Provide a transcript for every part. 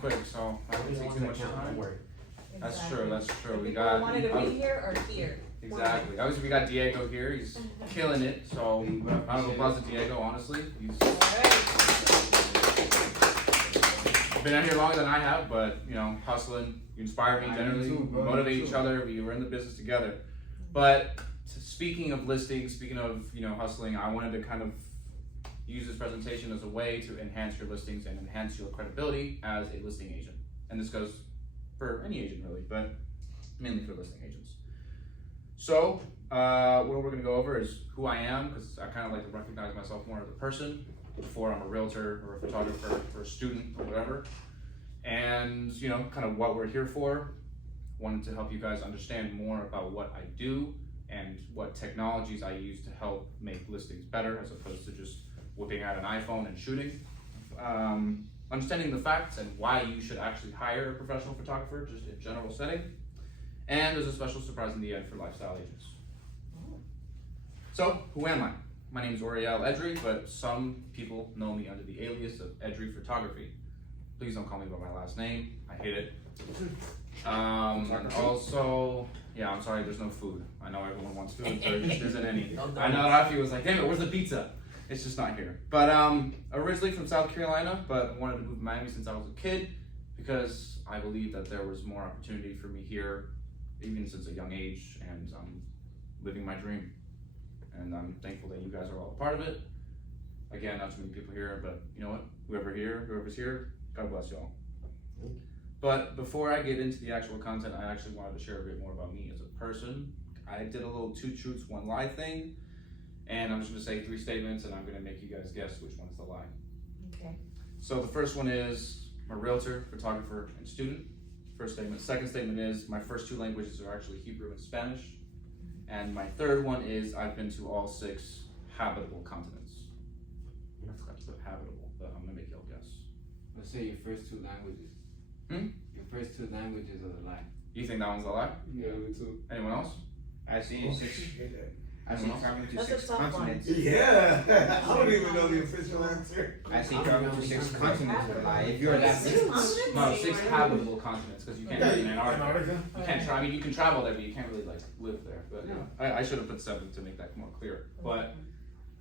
quick, so I don't take too much time. That's true, that's true. The We people got who wanted to be here are here. exactly. Obviously, we got Diego here. He's killing it. So round of applause to Diego. Honestly, he's been out here longer than I have, but you know, hustling. You inspire me generally. We motivate each other. We're in the business together. But speaking of listings, speaking of hustling, I wanted to kind of use this presentation as a way to enhance your listings and enhance your credibility as a listing agent. And this goes for any agent really, but mainly for listing agents. So what we're going to go over is who I am, because I kind of like to recognize myself more as a person before I'm a realtor or a photographer or a student or whatever. And kind of what we're here for. Wanted to help you guys understand more about what I do and what technologies I use to help make listings better, as opposed to just whipping out an iPhone and shooting. Understanding the facts and why you should actually hire a professional photographer, just in general setting. And there's a special surprise in the end for lifestyle agents. So, who am I? My name is Oriel Edry, but some people know me under the alias of Edry Photography. Please don't call me by my last name. I hate it. Also, yeah, I'm sorry, there's no food. I know everyone wants food, there just isn't any. I know Rafi was like, damn it, where's the pizza? It's just not here. But originally from South Carolina, but wanted to move to Miami since I was a kid, because I believed that there was more opportunity for me here, even since a young age, and I'm living my dream. And I'm thankful that you guys are all a part of it. Again, not too many people here, but you know what? Whoever's here, God bless y'all. But before I get into the actual content, I actually wanted to share a bit more about me as a person. I did a little 2 truths, 1 lie thing, and I'm just gonna say 3 statements, and I'm gonna make you guys guess which one's the lie. Okay. So the first one is I'm a realtor, photographer, and student. First statement. Second statement is my first 2 languages are actually Hebrew and Spanish. And my third one is I've been to all 6 habitable continents. I forgot to put habitable, but I'm gonna make y'all guess. Let's say your first 2 languages. Your first 2 languages are the lie. You think that one's a lie? Yeah, me too. Anyone else? I see 6. I see traveling to That's 6 a tough one. continents. Yeah, I don't even know the official answer. I see traveling to 6 continents. If you're that Six continents? No, 6 habitable continents, because you can't live in Antarctica. You can't try. I mean, you can travel there, but you can't really like live there. But I should have put 7 to make that more clear. But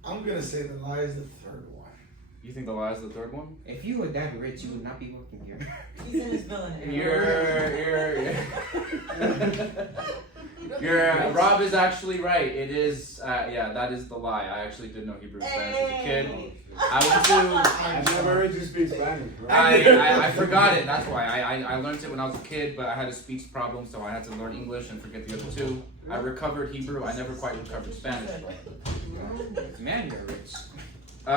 I'm gonna say the lie is the third one. you think the lie is the third one? If you were that rich, you would not be working here. He's in his villain. Rob is actually right. It is, yeah, that is the lie. I actually did know Hebrew and Spanish as a kid. I've never heard you speak Spanish, bro. I forgot it. That's why I learned it when I was a kid, but I had a speech problem, so I had to learn English and forget the other 2. I recovered Hebrew. I never quite recovered Spanish. Man, you're rich. You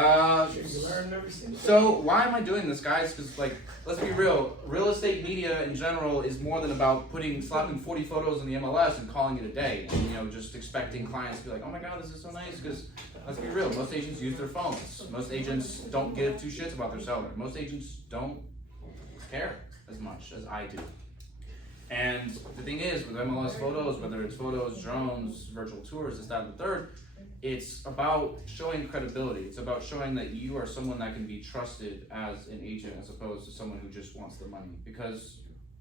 learn every single So why am I doing this, guys? Because let's be real. Real estate media in general is more than about slapping 40 photos in the MLS and calling it a day, and just expecting clients to be like, oh my God, this is so nice. Because let's be real, most agents use their phones. Most agents don't give 2 shits about their seller. Most agents don't care as much as I do. And the thing is, with MLS photos, whether it's photos, drones, virtual tours, this, that, and the third, it's about showing credibility. It's about showing that you are someone that can be trusted as an agent, as opposed to someone who just wants the money. Because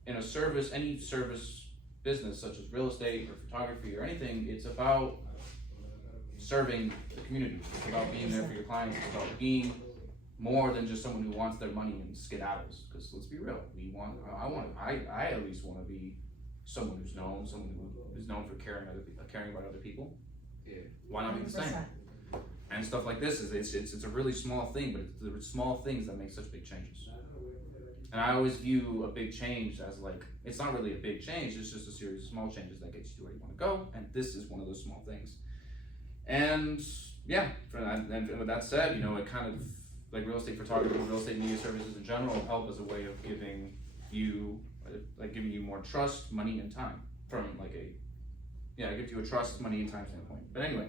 in a service, any service business such as real estate or photography or anything, it's about serving the community. It's about being there for your clients. It's about being more than just someone who wants their money and skedaddles. Because let's be real, I at least want to be someone who's known, someone who is known for caring about other people. Yeah. Why not be the same? And stuff like this it's a really small thing, but it's the small things that make such big changes. And I always view a big change as like, it's not really a big change, it's just a series of small changes that get you to where you want to go, and this is one of those small things. And yeah, and with that said, it kind of, like real estate photography, real estate media services in general help as a way of giving you more trust, money, and time from it gives you a trust, money, and time standpoint. But anyway,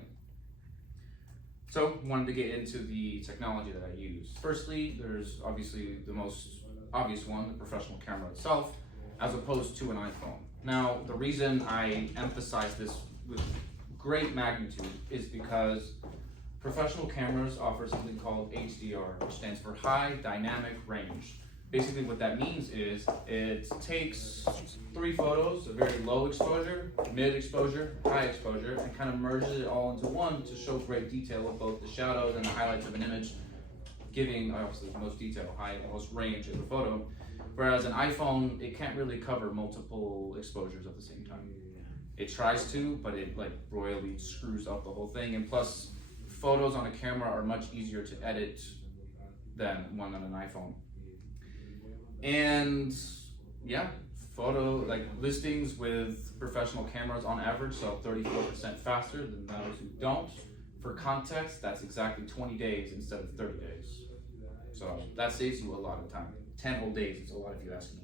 so wanted to get into the technology that I use. Firstly, there's obviously the most obvious one, the professional camera itself, as opposed to an iPhone. Now, the reason I emphasize this with great magnitude is because professional cameras offer something called HDR, which stands for High Dynamic Range. Basically what that means is it takes 3 photos, a very low exposure, mid exposure, high exposure, and kind of merges it all into one to show great detail of both the shadows and the highlights of an image, giving obviously the most detail, most range of the photo. Whereas an iPhone, it can't really cover multiple exposures at the same time. It tries to, but it like royally screws up the whole thing. And plus, photos on a camera are much easier to edit than one on an iPhone. And yeah, listings with professional cameras on average sell 34% faster than those who don't. For context, that's exactly 20 days instead of 30 days. So that saves you a lot of time. 10 whole days is a lot if you ask me.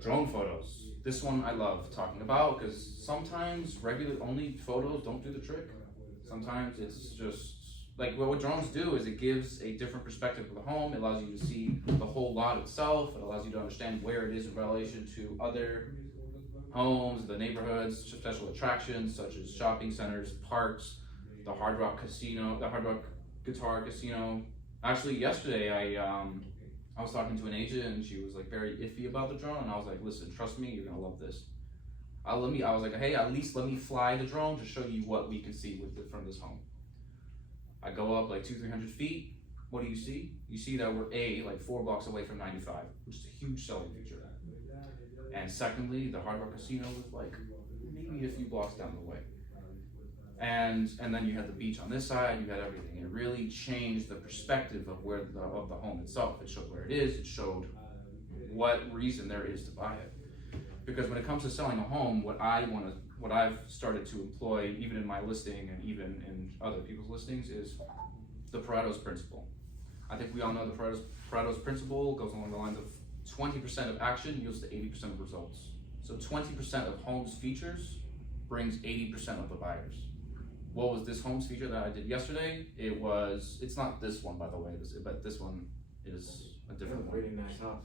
Drone photos. This one I love talking about because sometimes regular only photos don't do the trick. Sometimes it's just like what drones do is it gives a different perspective of the home. It allows you to see the whole lot itself. It allows you to understand where it is in relation to other homes, the neighborhoods, special attractions such as shopping centers, parks, the Hard Rock Casino, the Hard Rock Guitar Casino. Actually, yesterday I was talking to an agent and she was like very iffy about the drone, and I was like, listen, trust me, you're gonna love this. I was like, hey, at least let me fly the drone to show you what we can see from this home. I go up like 200-300 feet. What do you see? You see that we're like 4 blocks away from 95, which is a huge selling feature. And secondly, the Hard Rock Casino was like maybe a few blocks down the way. And then you had the beach on this side, you had everything. It really changed the perspective of of the home itself. It showed where it is, it showed what reason there is to buy it. Because when it comes to selling a home, what I've started to employ, even in my listing and even in other people's listings, is the Pareto's principle. I think we all know the Pareto's principle goes along the lines of 20% of action yields to 80% of results. So 20% of homes features brings 80% of the buyers. What was this homes feature that I did yesterday? It's not this one, by the way, but this one is a different one. Pretty nice house.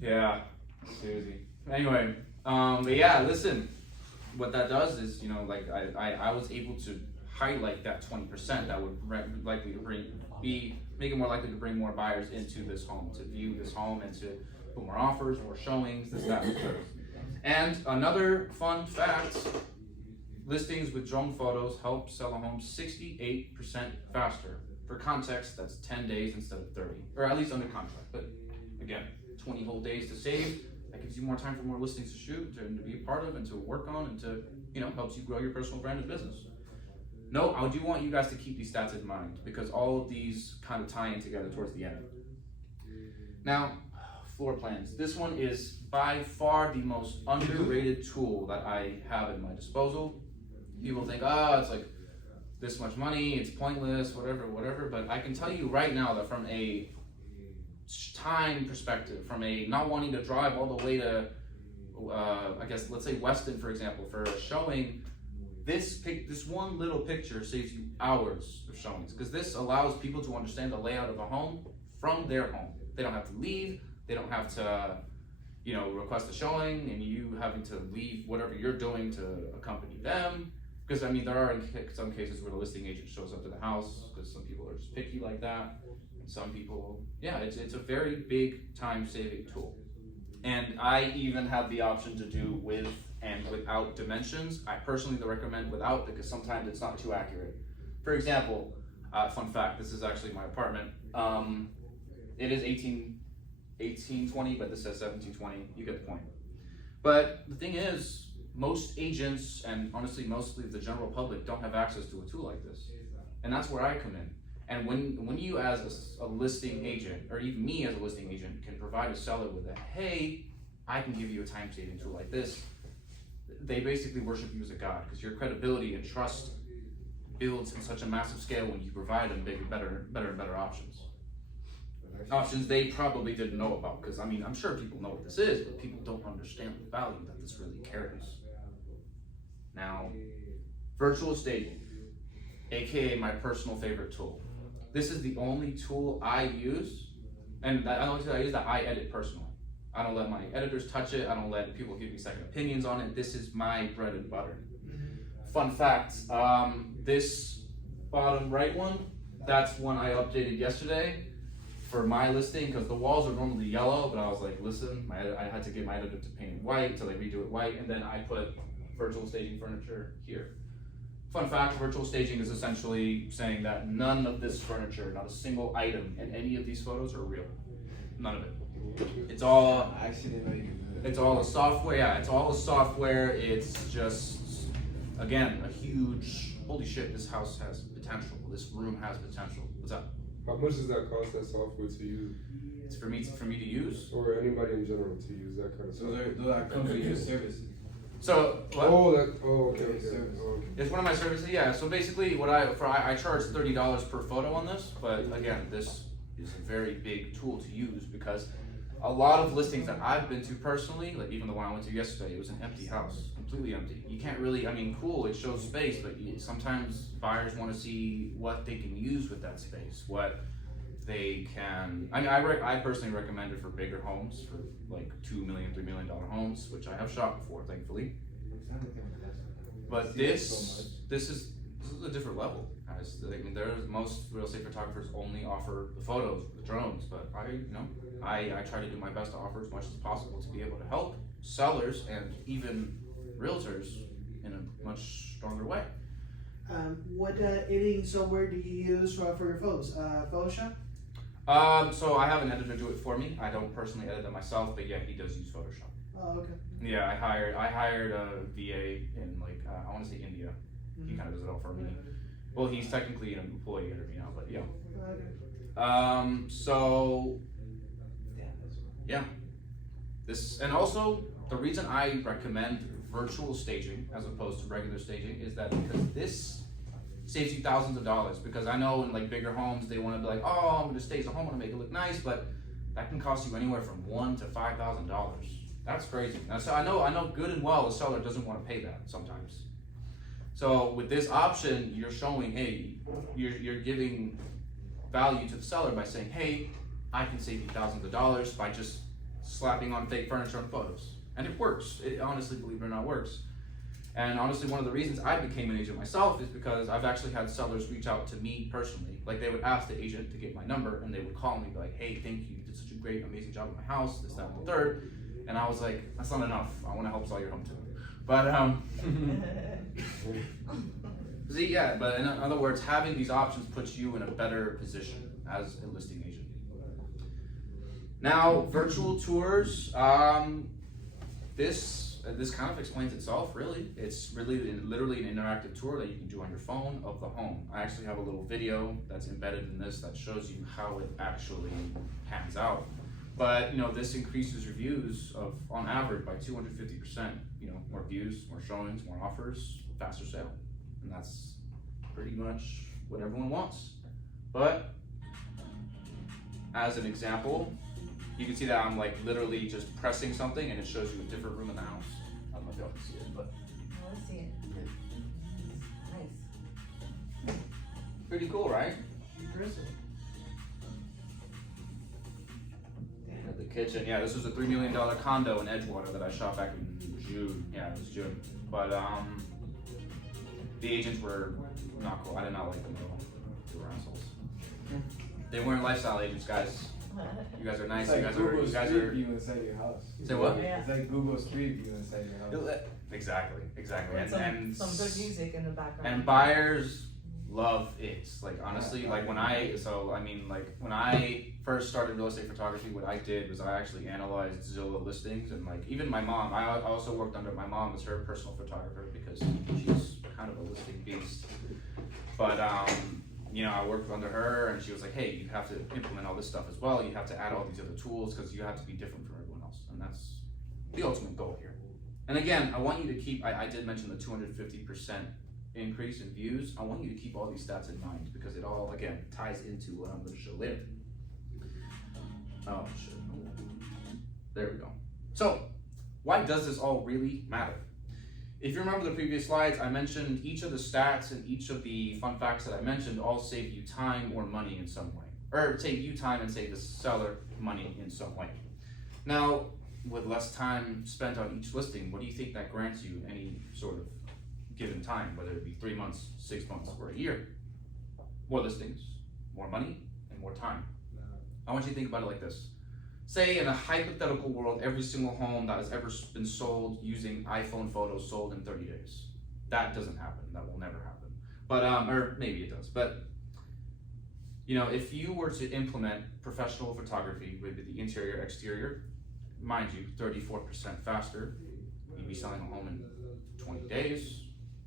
Yeah, seriously. Anyway, but yeah, listen, what that does is, like I was able to highlight that 20% that would likely make it more likely to bring more buyers into this home, to view this home and to put more offers, more showings, this, that, and the third. And another fun fact, listings with drone photos help sell a home 68% faster. For context, that's 10 days instead of 30, or at least under contract. But again, 20 whole days to save. That gives you more time for more listings to shoot and to be a part of and to work on and to, helps you grow your personal brand and business. No, I do want you guys to keep these stats in mind because all of these kind of tie in together towards the end. Now, floor plans. This one is by far the most underrated tool that I have at my disposal. People think, it's like this much money, it's pointless, whatever. But I can tell you right now that from a time perspective, from a not wanting to drive all the way to, let's say Weston, for example, for a showing, this one little picture saves you hours of showings because this allows people to understand the layout of a home from their home. They don't have to leave. They don't have to, request a showing and you having to leave whatever you're doing to accompany them. Because there are some cases where the listing agent shows up to the house because some people are just picky like that. And some people, it's a very big time-saving tool. And I even have the option to do with and without dimensions. I personally recommend without because sometimes it's not too accurate. For example, fun fact, this is actually my apartment. It is 1820, but this says 1720. You get the point. But the thing is, most agents and honestly mostly the general public don't have access to a tool like this. And that's where I come in. And when you as a listing agent, or even me as a listing agent, can provide a seller with hey, I can give you a time-saving tool like this, they basically worship you as a god because your credibility and trust builds in such a massive scale when you provide them better and better options. Options they probably didn't know about because I'm sure people know what this is, but people don't understand the value that this really carries. Now, virtual staging, aka my personal favorite tool. This is the only tool I use, and I use that I edit personally. I don't let my editors touch it. I don't let people give me second opinions on it. This is my bread and butter. Fun fact, this bottom right one, that's one I updated yesterday. for my listing, because the walls are normally yellow, but I was like, listen, I had to get my editor to paint it white, so they redo it white, and then I put virtual staging furniture here. Fun fact, virtual staging is essentially saying that none of this furniture, not a single item in any of these photos are real. None of it. It's all, I actually didn't know you could do that. it's all a software, yeah, it's all a software, it's just, again, a huge, holy shit, this house has potential, this room has potential. What's up? How much does that cost, that software to use? It's for me to use. Or anybody in general to use that kind of So software? that comes with your services. So, what? Okay. Service. Oh, okay. It's one of my services, yeah. So basically, I charge $30 per photo on this, but again, this is a very big tool to use because a lot of listings that I've been to personally, like even the one I went to yesterday, it was an empty house, completely empty. You can't really, I mean, cool, it shows space, but sometimes buyers want to see what they can use with that space, what they can. I mean, I personally recommend it for bigger homes, for like $2 million, $3 million homes, which I have shot before, thankfully. But this is a different level, guys. I mean, most real estate photographers only offer the photos, the drones, but I try to do my best to offer as much as possible to be able to help sellers and even realtors in a much stronger way. What editing software do you use for your photos? Photoshop? So I have an editor do it for me. I don't personally edit them myself, but yeah, he does use Photoshop. Oh, okay. Yeah, I hired a VA in I want to say India. He kind of does it all for me. Well, he's technically an employee under me now, but yeah. Okay. So yeah, this, and also the reason I recommend virtual staging as opposed to regular staging is that because this saves you thousands of dollars. Because I know in like bigger homes they want to be like, oh, I'm going to stage the home, I'm going to make it look nice, but that can cost you anywhere from $1,000 to $5,000. That's crazy. Now, so I know good and well the seller doesn't want to pay that sometimes. So with this option, you're showing, hey, you're giving value to the seller by saying, hey, I can save you thousands of dollars by just slapping on fake furniture on photos. And it works. It honestly, believe it or not, works. And honestly, one of the reasons I became an agent myself is because I've actually had sellers reach out to me personally. Like they would ask the agent to get my number and they would call me, be like, hey, thank you, you did such a great, amazing job at my house, this, that, and the third. And I was like, that's not enough. I want to help sell your home too. But see, yeah, but in other words, having these options puts you in a better position as a listing agent. Now, virtual tours, this kind of explains itself, really. It's really literally an interactive tour that you can do on your phone of the home. I actually have a little video that's embedded in this that shows you how it actually pans out. But this increases your views of, on average, by 250%. More views, more showings, more offers, faster sale, and that's pretty much what everyone wants. But as an example, you can see that I'm like literally just pressing something, and it shows you a different room in the house. I don't know if y'all can see it, but Let's see it. Nice. pretty cool, right? Impressive. The kitchen, yeah, this was a $3 million condo in Edgewater that I shot back in June. Yeah, it was June. But the agents were not cool. I did not like them at all. They were assholes. They weren't lifestyle agents, guys. You guys are nice. It's like Google you guys Street are. View inside your house. Say what? Yeah. It's like Google Street View inside your house. Exactly. With And some good music in the background. and buyers love it. Like honestly, like when I first started real estate photography, what I did was I actually analyzed Zillow listings, and like even my mom, I also worked under my mom as her personal photographer because she's kind of a listing beast. But I worked under her, and she was like, hey, you have to implement all this stuff as well. You have to add all these other tools because you have to be different from everyone else, and that's the ultimate goal here. And again, I want you to keep. I did mention the 250% increase in views. I want you to keep all these stats in mind because it all, again, ties into what I'm going to show later. Oh, shit. There we go. So, why does this all really matter? If you remember the previous slides, I mentioned each of the stats and each of the fun facts that I mentioned all save you time or money in some way. Or save you time and save the seller money in some way. Now, with less time spent on each listing, what do you think that grants you any sort of given time, whether it be 3 months, 6 months, or a year? More listings, more money, and more time. I want you to think about it like this. Say in a hypothetical world, every single home that has ever been sold using iPhone photos sold in 30 days. That doesn't happen. That will never happen. But, or maybe it does. But, you know, if you were to implement professional photography with the interior, exterior, mind you, 34% faster, you'd be selling a home in 20 days.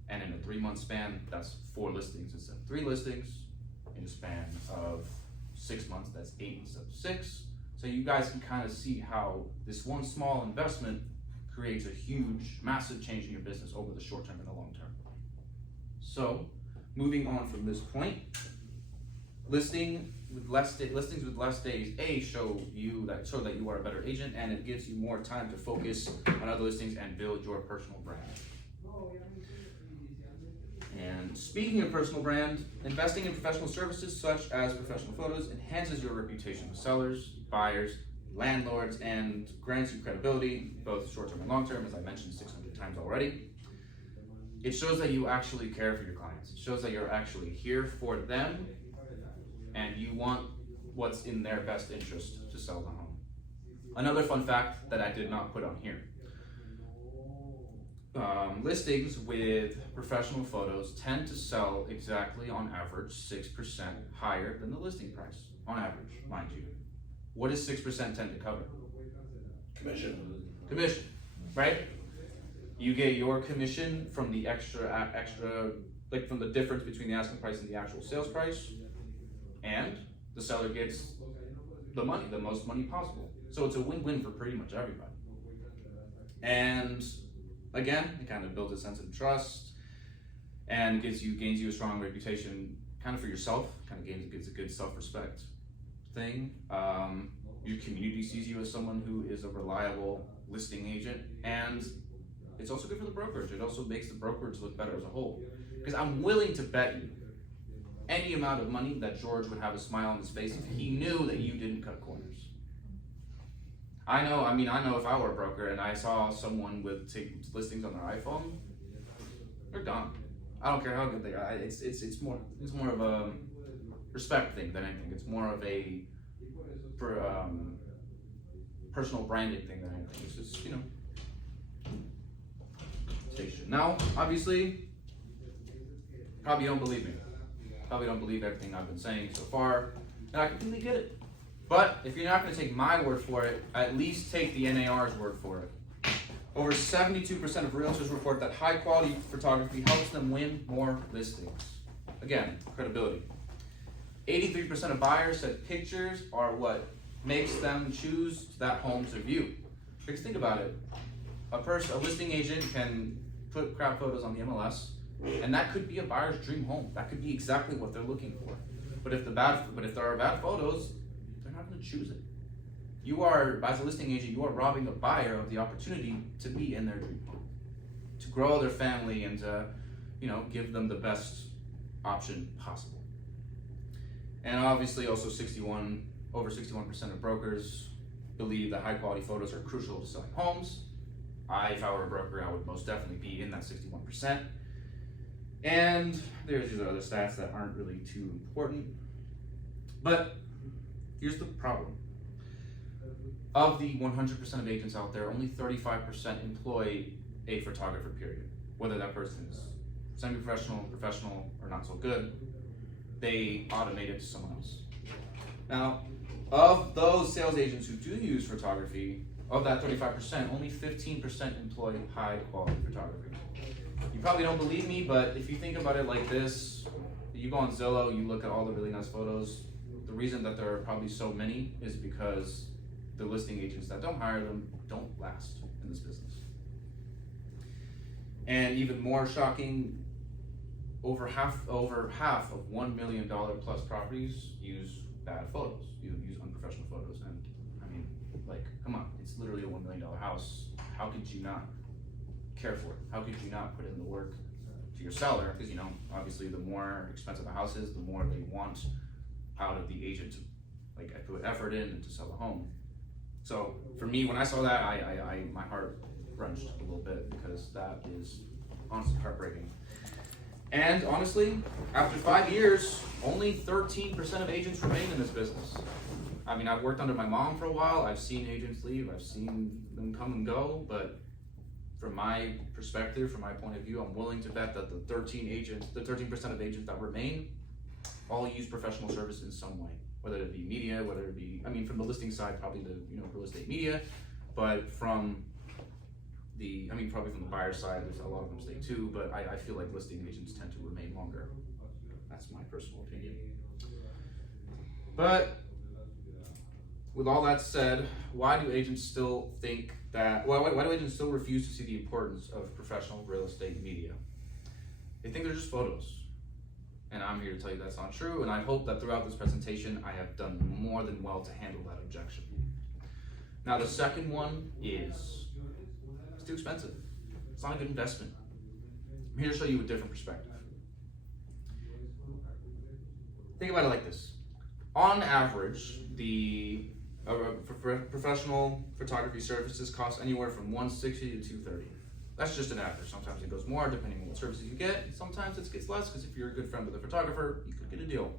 And in a 3-month span, that's 4 listings instead of 3 listings. In a span of 6 months, that's 8 instead of 6. So you guys can kind of see how this one small investment creates a huge, massive change in your business over the short term and the long term. So, moving on from this point, listings with less days, show that you are a better agent, and it gives you more time to focus on other listings and build your personal brand. And speaking of personal brand, investing in professional services such as professional photos enhances your reputation with sellers, buyers, landlords, and grants you credibility, both short-term and long-term, as I mentioned 600 times already. It shows that you actually care for your clients. It shows that you're actually here for them, and you want what's in their best interest to sell the home. Another fun fact that I did not put on here. Listings with professional photos tend to sell exactly on average 6% higher than the listing price, on average, mind you. What does 6% tend to cover? Commission. Commission, right? You get your commission from the extra, like from the difference between the asking price and the actual sales price, and the seller gets the money, the most money possible. So it's a win-win for pretty much everybody. And again, it kind of builds a sense of trust and gains you a strong reputation kind of for yourself, kind of gets a good self-respect thing. Your community sees you as someone who is a reliable listing agent, and it's also good for the brokerage. It also makes the brokerage look better as a whole. Because I'm willing to bet you any amount of money that George would have a smile on his face if he knew that you didn't cut corners. I know if I were a broker and I saw someone with listings on their iPhone, they're done. I don't care how good they are. It's more of a respect thing than anything. It's more of a personal branding thing than anything. It's just, you know, station. Now, obviously, probably don't believe me. Probably don't believe everything I've been saying so far, and I completely get it. But if you're not going to take my word for it, at least take the NAR's word for it. Over 72% of realtors report that high quality photography helps them win more listings. Listing. Again, credibility. 83% of buyers said pictures are what makes them choose that home to view. Because think about it. A listing agent can put crowd photos on the MLS, and that could be a buyer's dream home. That could be exactly what they're looking for. But if there are bad photos, they're not going to choose it. You are, as a listing agent, you are robbing a buyer of the opportunity to be in their dream home, to grow their family, and to, give them the best option possible. And obviously, also over 61% of brokers believe that high quality photos are crucial to selling homes. If I were a broker, I would most definitely be in that 61%. And there's these other stats that aren't really too important. But here's the problem. Of the 100% of agents out there, only 35% employ a photographer, period. Whether that person is semi-professional, professional, or not so good, they automate it to someone else. Now, of those sales agents who do use photography, of that 35%, only 15% employ high quality photography. You probably don't believe me, but if you think about it like this, you go on Zillow, you look at all the really nice photos, the reason that there are probably so many is because the listing agents that don't hire them don't last in this business. And even more shocking, over half of $1 million plus properties use bad photos, use unprofessional photos. And I mean, come on, it's literally a $1 million house. How could you not care for it? How could you not put in the work to your seller? Because obviously the more expensive a house is, the more they want out of the agent to put effort in and to sell the home. So for me, when I saw that, my heart wrenched a little bit, because that is honestly heartbreaking. And honestly, after 5 years, only 13% of agents remain in this business. I mean, I've worked under my mom for a while. I've seen agents leave. I've seen them come and go. But from my perspective, from my point of view, I'm willing to bet that the 13% of agents that remain, all use professional services in some way. Whether it be media, whether it be, I mean, from the listing side, probably the real estate media, but from the, I mean, probably from the buyer side, there's a lot of them stay too. But I feel like listing agents tend to remain longer. That's my personal opinion. But with all that said, why do agents still think that, why do agents still refuse to see the importance of professional real estate media? They think they're just photos. And I'm here to tell you that's not true, and I hope that throughout this presentation I have done more than well to handle that objection. Now the second one is, it's too expensive. It's not a good investment. I'm here to show you a different perspective. Think about it like this. On average, the professional photography services cost anywhere from $160 to $230. That's just an average. Sometimes it goes more depending on what services you get. Sometimes it gets less because if you're a good friend with a photographer, you could get a deal.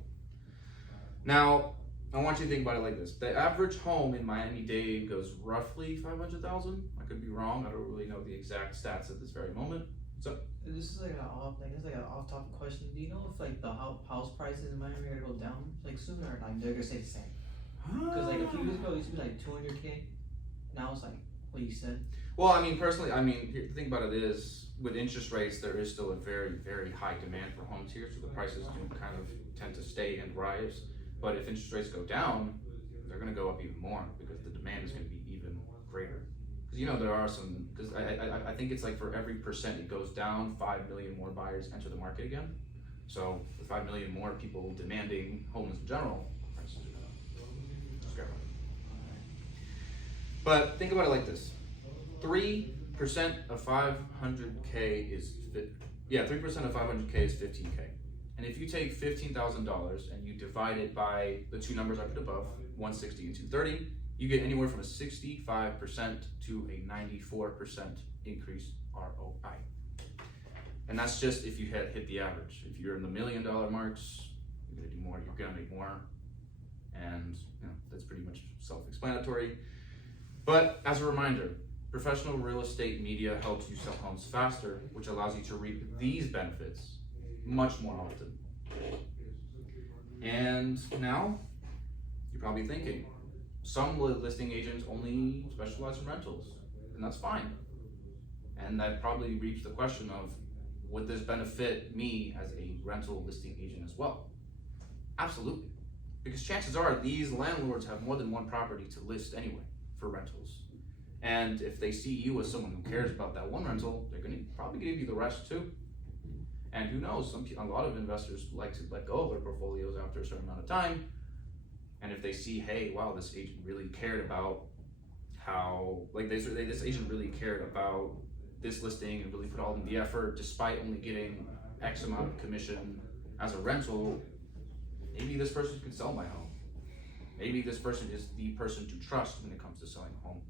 Now, I want you to think about it like this. The average home in Miami-Dade goes roughly $500,000. I could be wrong. I don't really know the exact stats at this very moment. So, this is like an off-topic question. Do you know if like the house prices in Miami are gonna go down like soon, or like they're gonna stay the same? Because like a few years ago it used to be like 200K. Now it's like what you said. well, I mean, personally, I mean, the thing about it is, with interest rates, there is still a very, very high demand for homes here, so the prices do kind of tend to stay and rise. But if interest rates go down, they're gonna go up even more because the demand is gonna be even greater. Because there are some, because I think it's like for every percent it goes down, 5 million more buyers enter the market again. So with 5 million more people demanding homes in general, prices are gonna skyrocket. But think about it like this: 3% of 500K is 3% of 500K is 15K. And if you take $15,000 and you divide it by the two numbers I put above, 160 and 230, you get anywhere from a 65% to a 94% increase ROI. And that's just if you hit the average. If you're in the $1 million marks, you're gonna do more, you're gonna make more. And that's pretty much self-explanatory. But as a reminder, professional real estate media helps you sell homes faster, which allows you to reap these benefits much more often. And now, you're probably thinking, some listing agents only specialize in rentals, and that's fine. And that probably reaps the question of, would this benefit me as a rental listing agent as well? Absolutely. Because chances are these landlords have more than one property to list anyway for rentals. And if they see you as someone who cares about that one rental, they're gonna probably give you the rest too. And who knows, a lot of investors like to let go of their portfolios after a certain amount of time. And if they see, hey, wow, this agent really cared about how, like this agent really cared about this listing and really put all in the effort despite only getting X amount of commission as a rental, maybe this person could sell my home. Maybe this person is the person to trust when it comes to selling a home.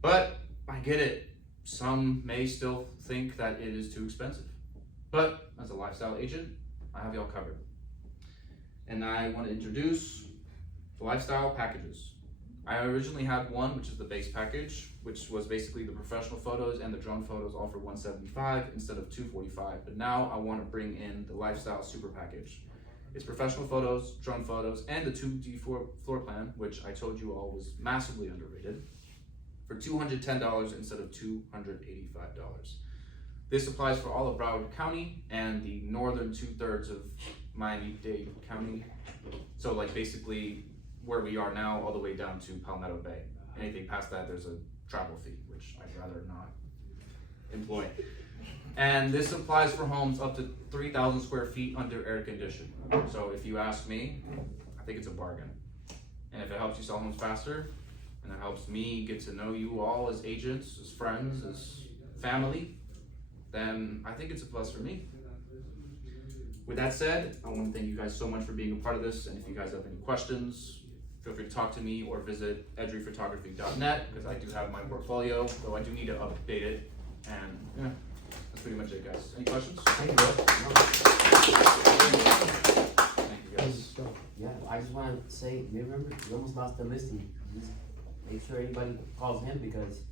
But I get it. Some may still think that it is too expensive. But as a lifestyle agent, I have y'all covered. And I want to introduce the lifestyle packages. I originally had one, which is the base package, which was basically the professional photos and the drone photos all for $175 instead of $245. But now I want to bring in the lifestyle super package. It's professional photos, drone photos, and the 2D floor plan, which I told you all was massively underrated, for $210 instead of $285. This applies for all of Broward County and the northern 2/3 of Miami-Dade County. So like basically where we are now all the way down to Palmetto Bay. Anything past that, there's a travel fee, which I'd rather not employ. And this applies for homes up to 3,000 square feet under air conditioning. So if you ask me, I think it's a bargain. And if it helps you sell homes faster, and it helps me get to know you all as agents, as friends, as family, then I think it's a plus for me. With that said, I want to thank you guys so much for being a part of this, and if you guys have any questions, feel free to talk to me or visit edryphotography.net, because I do have my portfolio, though I do need to update it, and yeah, that's pretty much it, guys. Any questions? Thank you. Thank you, guys. Yeah, I just wanna say, you remember, we almost lost the listing. Just make sure anybody calls him because,